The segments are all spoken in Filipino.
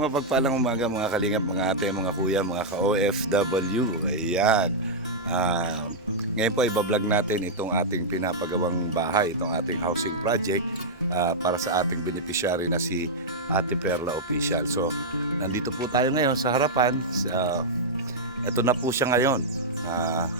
Mapagpalang umaga mga kalingap, mga ate, mga kuya, mga ka-OFW. Ayan. Ah, Ngayon po ibablog natin itong ating pinapagawang bahay, itong ating housing project para sa ating beneficiary na si Ate Perla Official. So, nandito po tayo ngayon sa harapan. Ito na po siya ngayon. Ah,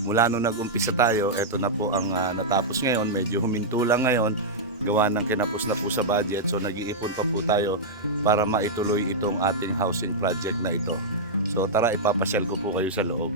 Mula nung nag-umpisa tayo, ito na po ang natapos ngayon. Medyo huminto lang ngayon, gawa ng kinapos na po sa budget. So nag-iipon pa po tayo para maituloy itong ating housing project na ito. So tara, ipapasyal ko po kayo sa loob.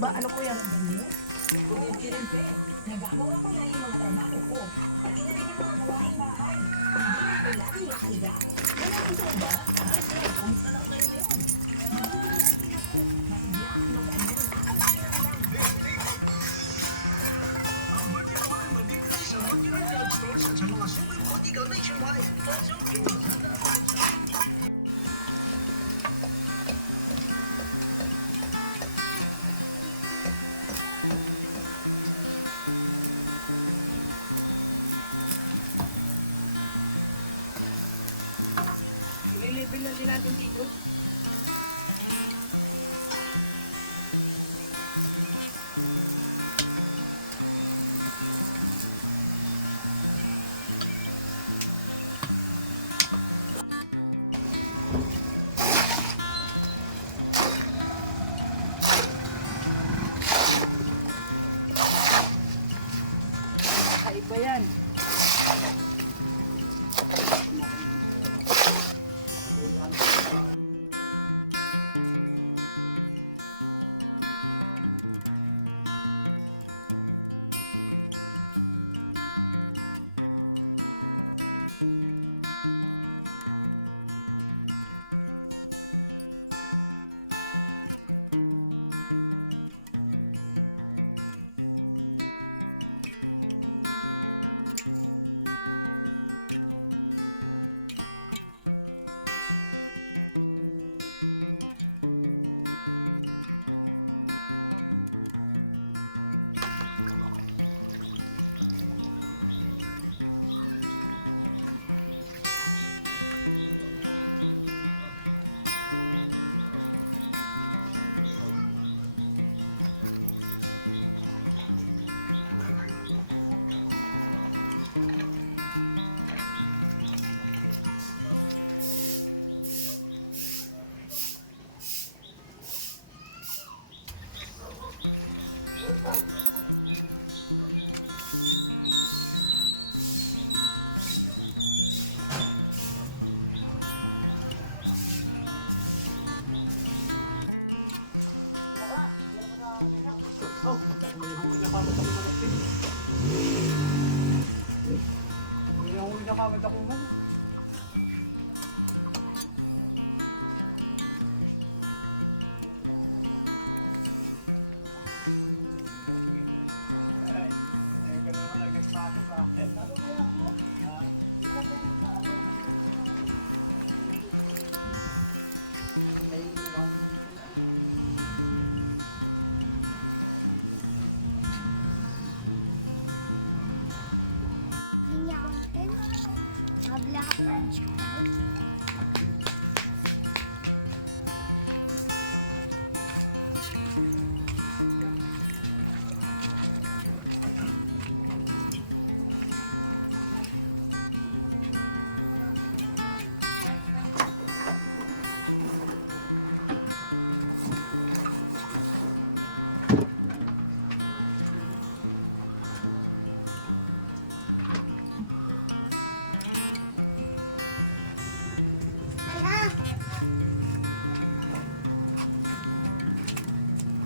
ba? Ano ko yan? Ililibil na din natin dito. Kaiba yan. Black French fries.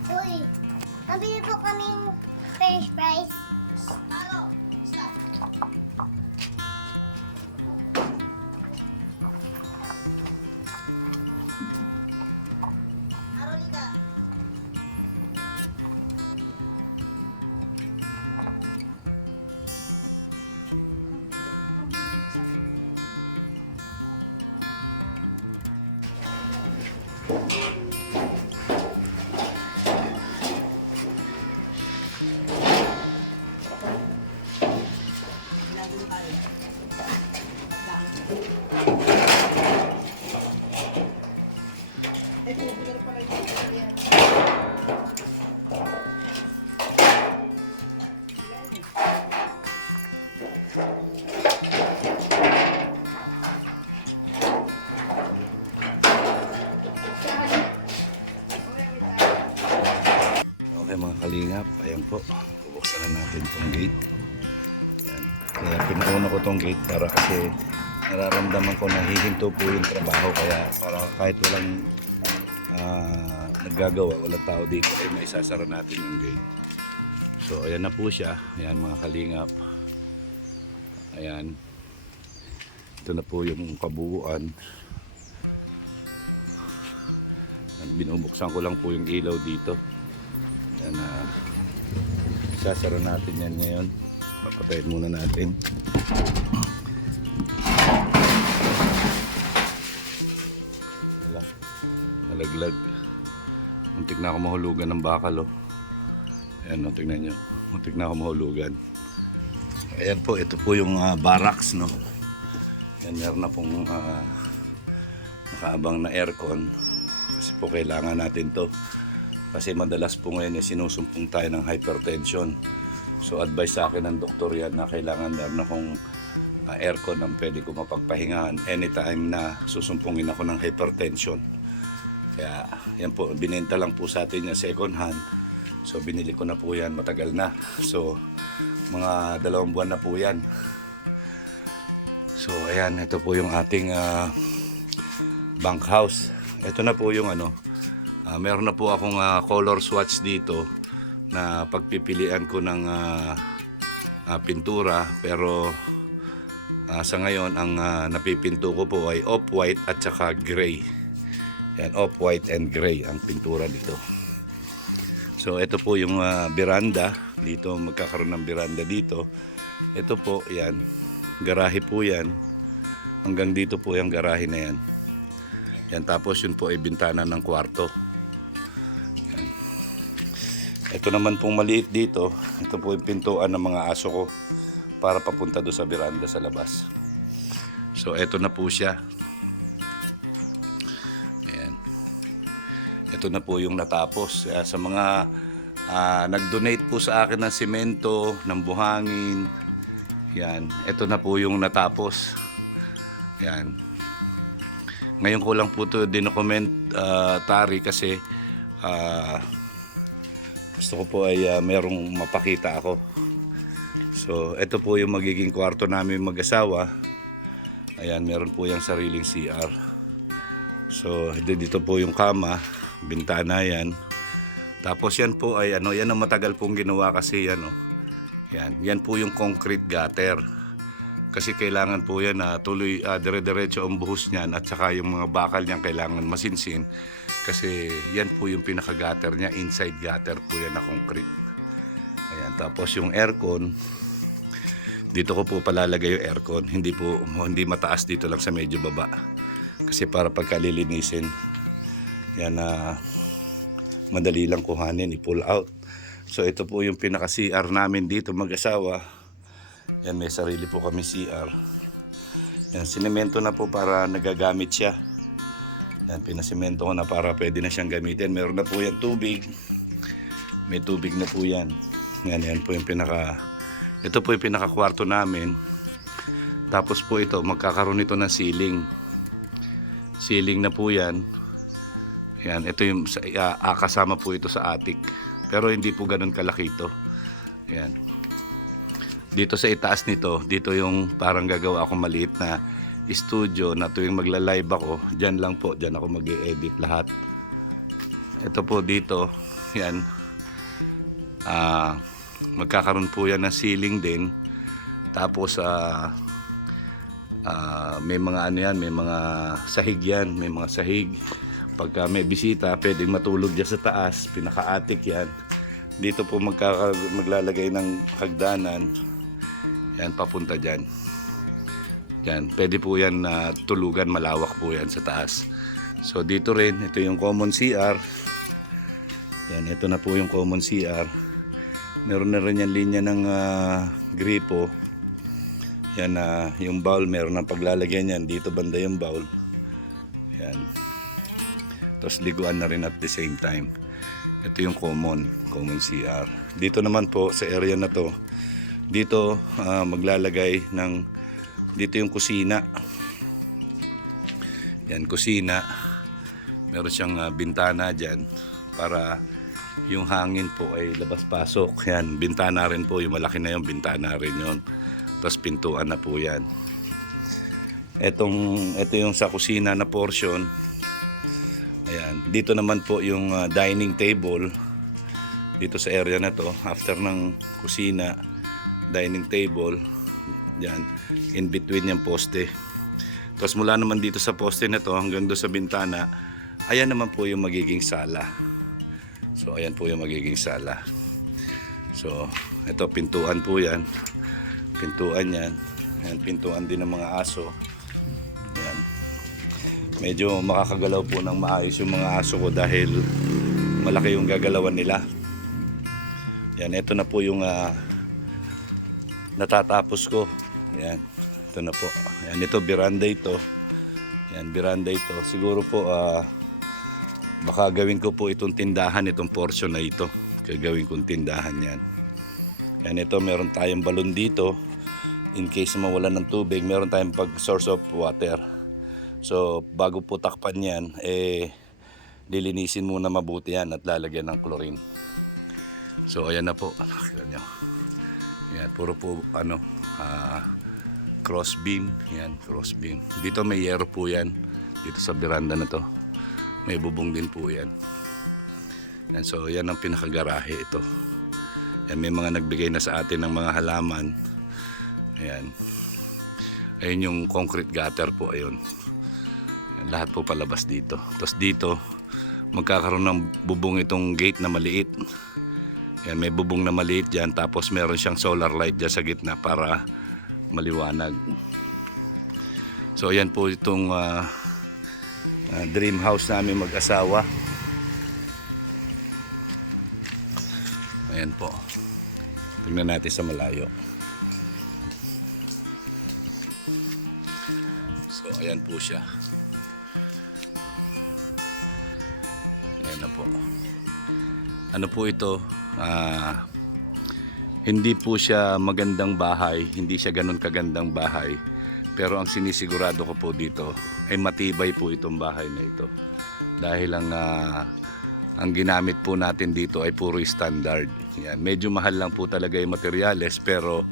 Uy, nabili po kaming French fries. Okay mga kalingap, ayan po, bubuksan na natin itong gate. Ayan. Kaya pinauna ko itong gate para kasi nararamdaman ko na hihinto po yung trabaho, kaya para kahit walang naggagawa, walang tao dito, ay maisasara natin yung gate. So ayan na po siya. Ayan mga kalingap. Ayan. Ito na po yung kabuuan. Binubuksan ko lang po yung ilaw dito. Ayan na. Sasara natin yan ngayon. Papatayin muna natin. Wala. Nalaglag. Muntik na ako mahulugan ng bakal, oh. Ayan, oh, tingnan nyo. Muntik na ako mahulugan. Ayan po, ito po yung barracks, no. Ayan, meron na pong nakaabang na aircon. Kasi po kailangan natin to. Kasi madalas po ngayon sinusumpong tayo ng hypertension. So advice sa akin ng doktor yan na kailangan meron akong aircon na pwede ko mapagpahingahan anytime na susumpungin ako ng hypertension. Kaya yan po, binenta lang po sa atin yung second hand. So binili ko na po yan, matagal na. So mga 2 buwan na po yan. So ayan, ito po yung ating bunkhouse. Ito na po yung meron na po akong color swatch dito na pagpipilian ko ng pintura, pero sa ngayon ang napipinto ko po ay off-white at saka gray. Yan, off-white and gray ang pintura dito. So ito po yung veranda dito, magkakaroon ng veranda dito. Ito po, yan, garahe po yan. Hanggang dito po yung garahe na yan. Yan, tapos yun po ay bintana ng kwarto. Yan. Ito naman pong maliit dito, ito po yung pintuan ng mga aso ko para papunta doon sa veranda sa labas. So ito na po siya. Ayan. Ito na po yung natapos. Sa mga nag-donate po sa akin ng simento, ng buhangin, yan, ito na po yung natapos. Yan. Ngayon ko lang po ito dinokumentary kasi gusto ko po ay merong mapakita ako. So ito po yung magiging kwarto namin mag-asawa. Ayan, meron po yung sariling CR. So dito po yung kama, bintana yan. Tapos yan po ay yan ang matagal pong ginawa kasi yan, yan po yung concrete gutter. Kasi kailangan po yan na tuloy dire-diretso ang buhos niyan at saka yung mga bakal niyan kailangan masinsin. Kasi yan po yung pinaka-gutter niya, inside gutter po yan na concrete. Ayan, tapos yung aircon, dito ko po palalagay yung aircon. Hindi mataas, dito lang sa medyo baba. Kasi para pagkalilinisin, yan madali lang kuhanin, i-pull out. So ito po yung pinaka-CR namin dito mag-asawa. Yan, may sarili po kami CR. Yan, sinemento na po para nagagamit siya. Yan, pinasimento ko na para pwede na siyang gamitin. Meron na po yan tubig. May tubig na po yan. Yan po yung ito po yung pinaka-kwarto namin. Tapos po ito, magkakaroon ito ng ceiling. Ceiling na po yan. Yan, ito yung kasama po ito sa attic. Pero hindi po ganun kalaki ito. Yan. Dito sa itaas nito, dito yung parang gagawa ako maliit na studio na tuwing magla-live ako, dyan lang po, dyan ako mag-e-edit lahat. Ito po dito, yan. Magkakaroon po yan ng ceiling din. Tapos may mga may mga sahig yan, may mga sahig. Pagka may bisita, pwedeng matulog dyan sa taas, pinaka-attic yan. Dito po maglalagay ng hagdanan. Yan, papunta dyan. Yan, pwede po yan na tulugan, malawak po yan sa taas. So dito rin, ito yung common CR. Yan, ito na po yung common CR. Meron na rin yan linya ng gripo. Yan, yung bowl, meron ng paglalagyan yan. Dito banda yung bowl. Yan. Tapos liguan na rin at the same time. Ito yung common CR. Dito naman po sa area na to, dito maglalagay ng, dito yung kusina. Yan, kusina. Meron siyang bintana dyan para yung hangin po ay labas-pasok. Yan, bintana rin po, yung malaki na yung bintana rin yun. Tapos pintuan na po yan. Ito yung sa kusina na portion. Ayan. Dito naman po yung dining table. Dito sa area na to. After ng kusina, dining table. Yan. In between yung poste. Tapos mula naman dito sa poste na to hanggang doon sa bintana, ayan naman po yung magiging sala. So ayan po yung magiging sala. So ito pintuan po yan. Pintuan yan. Ayan, pintuan din ng mga aso. Ayan. Medyo makakagalaw po ng maayos yung mga aso ko dahil malaki yung gagalawan nila. Yan, ito na po yung natatapos ko. Yan, ito na po. Yan, ito veranda ito. Yan, veranda ito. Siguro po baka gawin ko po itong tindahan, itong portion na ito. Gagawin kong tindahan yan. Yan, ito meron tayong balon dito. In case mawalan ng tubig, meron tayong source of water. So, bago po takpan yan, lilinisin muna mabuti yan at lalagyan ng chlorine. So, ayan na po. Yan, puro po cross beam. Yan, cross beam. Dito may yero po yan. Dito sa veranda na to. May bubong din po yan. Yan, so, yan ang pinakagarahe ito. Yan, may mga nagbigay na sa atin ng mga halaman. Ayan. Ayun yung concrete gutter po. Ayun. Yan, lahat po palabas dito. Tapos dito, magkakaroon ng bubong itong gate na maliit. Yan, may bubong na maliit dyan. Tapos meron siyang solar light dyan sa gitna para maliwanag. So ayan po itong dream house namin mag-asawa. Ayan po. Tingnan natin sa malayo. So ayan po siya. Ayan na po. Ano po ito? Hindi po siya magandang bahay, hindi siya ganun kagandang bahay, pero ang sinisigurado ko po dito ay matibay po itong bahay na ito dahil ang ginamit po natin dito ay puro standard. Yan. Medyo mahal lang po talaga yung materyales, pero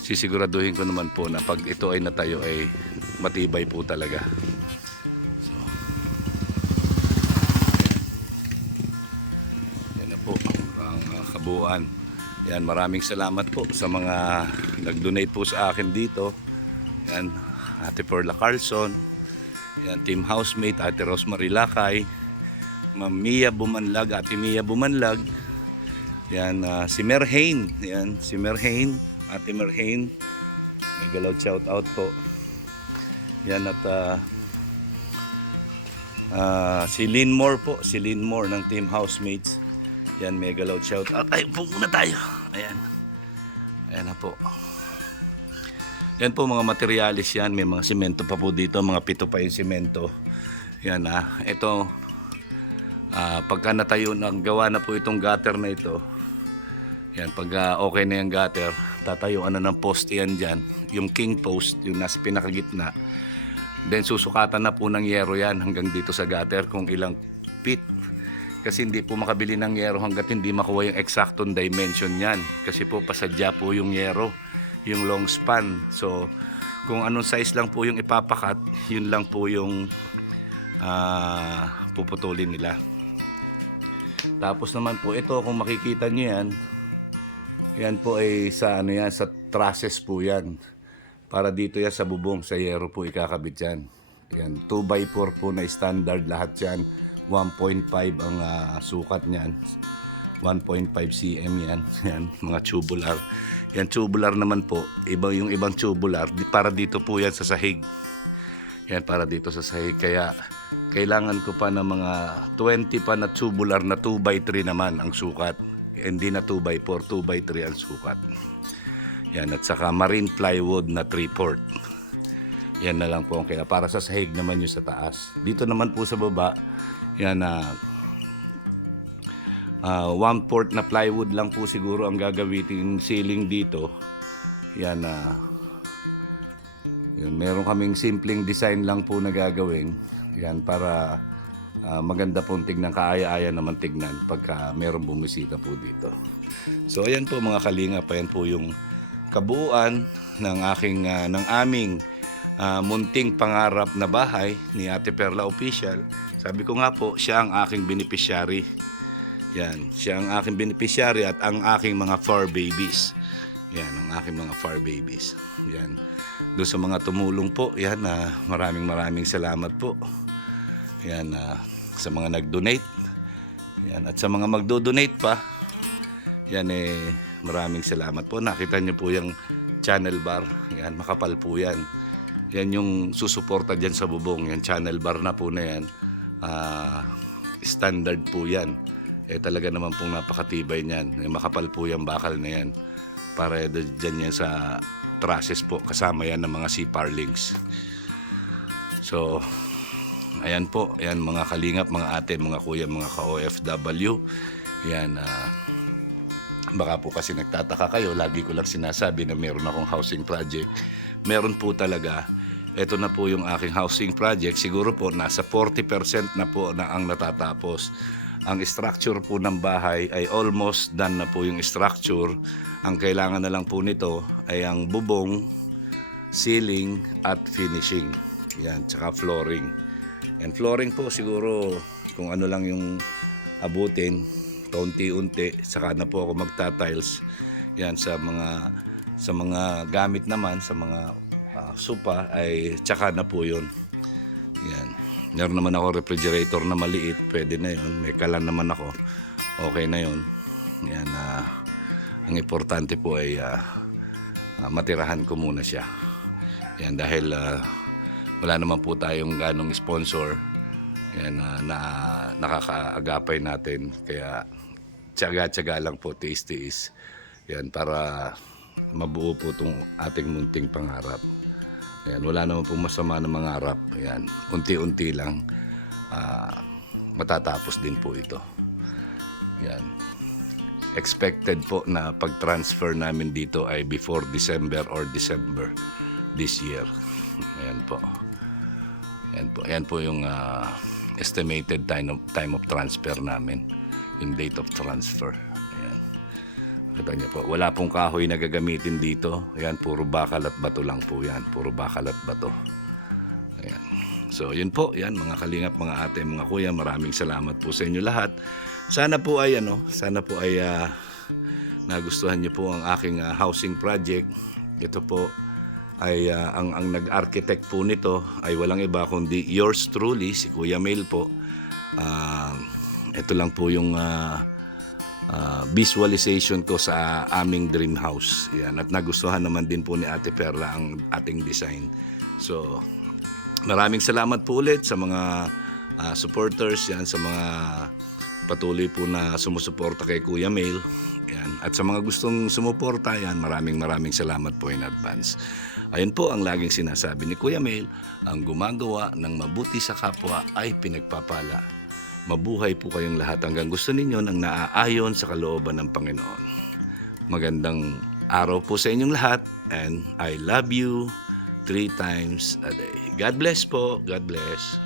sisiguraduhin ko naman po na pag ito ay natayo ay matibay po talaga. Kabuuan. Yan, maraming salamat po sa mga nag-donate po sa akin dito. Yan, Ate Perla Carlson, yan, Team Housemate, Ate Rosemary Lakay, Ma'am Mia Bumanlag, Ate Mia Bumanlag, yan, si Merhain, yan, si Merhain, Ate Merhain, may galaw shout out po. Yan, at si Lynn Moore po, si Lynn Moore ng Team Housemates. Yan, mega loud shout out. Ay, upo muna tayo. Ayan. Ayan na po. Yan po mga materialis yan. May mga simento pa po dito. Mga 7 pa yung simento. Yan ito. Pagka natayo na, gawa na po itong gutter na ito. Yan, pag okay na yung gutter, tatayuan na ng post yan dyan. Yung king post, yung nasa pinakagitna. Then susukatan na po ng yero yan hanggang dito sa gutter kung ilang feet. Kasi hindi po makabili ng yero hanggat hindi makuha yung eksaktong dimension niyan. Kasi po pasadya po yung yero, yung long span. So kung anong size lang po yung ipapakat, yun lang po yung puputulin nila. Tapos naman po ito, kung makikita nyo yan, yan po ay sa ano yan, sa trusses po yan. Para dito yan sa bubong, sa yero po ikakabit yan. Yan, 2x4 po na standard lahat yan. 1.5 ang sukat niyan. 1.5 cm yan. Yan, mga tubular. Yan, tubular naman po. Yung ibang tubular, para dito po yan sa sahig. Yan, para dito sa sahig. Kaya, kailangan ko pa ng mga 20 pa na tubular na 2x3 naman ang sukat. Hindi na 2x4, 2x3 ang sukat. Yan, at saka marine plywood na 3/4. Yan na lang po. Kaya para sa sahig naman yung sa taas. Dito naman po sa baba, yan 1/4 na plywood lang po siguro ang gagamitin ceiling dito. Yan yan, meron kaming simpleng design lang po na gagawin. Yan para maganda pong tignan, kaaya-aya naman tignan pagka meron bumisita po dito. So ayan po mga kalingap, ayan po yung kabuuan ng aming munting pangarap na bahay ni Ate Perla Official. Sabi ko nga po, siya ang aking beneficiary. Yan, siya ang aking beneficiary at ang aking mga fur babies. Yan, ang aking mga fur babies. Yan. Doon sa mga tumulong po, yan, maraming salamat po. Yan, sa mga nag-donate. Yan, at sa mga magdo-donate pa, yan maraming salamat po. Nakita niyo po yung channel bar. Yan, makapal po yan. Yan yung susuporta dyan sa bubong. Yan, channel bar na po na yan. Standard po yan. Talaga naman pong napakatibay niyan. Makapal po yung bakal na yan. Para dyan yan sa trusses po. Kasama yan ng mga C-Parlings. So, ayan po. Ayan mga kalingap, mga ate, mga kuya, mga ka-OFW. Yan, baka po kasi nagtataka kayo. Lagi ko lang sinasabi na meron akong housing project. Meron po talaga. Ito na po yung aking housing project. Siguro po nasa 40% na po na ang natatapos. Ang structure po ng bahay ay almost done na po yung structure. Ang kailangan na lang po nito ay ang bubong, ceiling at finishing. Yan, tsaka flooring. And flooring po siguro kung ano lang yung abutin, kaunti-unti, saka na po ako magta-tiles. Yan, sa mga gamit naman, sa mga sopa ay tsaka na po yun. Yan. Meron naman ako refrigerator na maliit, pwede na yun. May kalan naman ako, okay na yun. Yan, ang importante po ay matirahan ko muna siya. Yan, dahil wala naman po tayong ganong sponsor yan, na nakakaagapay natin. Kaya tiyaga-tiyaga lang po, tiis-tiis. Yan, para mabuo po itong ating munting pangarap. Ayan, wala naman pong masama na mangarap. Ayan, unti-unti lang matatapos din po ito. Ayan. Expected po na pag-transfer namin dito ay before December or December this year. Ayan po. Ayan po, ayan po yung estimated time of transfer namin. Yung date of transfer. Ayan. Kita niyo po, wala pong kahoy na gagamitin dito. Ayan, puro bakal at bato lang po yan. Puro bakal at bato. Ayan. So, yun po. Yan, mga kalingap, mga ate, mga kuya, maraming salamat po sa inyo lahat. Sana po ay, nagustuhan niyo po ang aking housing project. Ito po ay, ang nag-architect po nito ay walang iba kundi yours truly, si Kuya Mel po. Ito lang po yung visualization ko sa aming dream house. Yan. At nagustuhan naman din po ni Ate Perla ang ating design. So, maraming salamat po ulit sa mga supporters, yan, sa mga patuloy po na sumusuporta kay Kuya Mel. Yan. At sa mga gustong sumuporta, yan, maraming salamat po in advance. Ayun po ang laging sinasabi ni Kuya Mel, ang gumagawa ng mabuti sa kapwa ay pinagpapala. Mabuhay po kayong lahat hanggang gusto ninyo ng naaayon sa kalooban ng Panginoon. Magandang araw po sa inyong lahat and I love you 3 times a day. God bless po. God bless.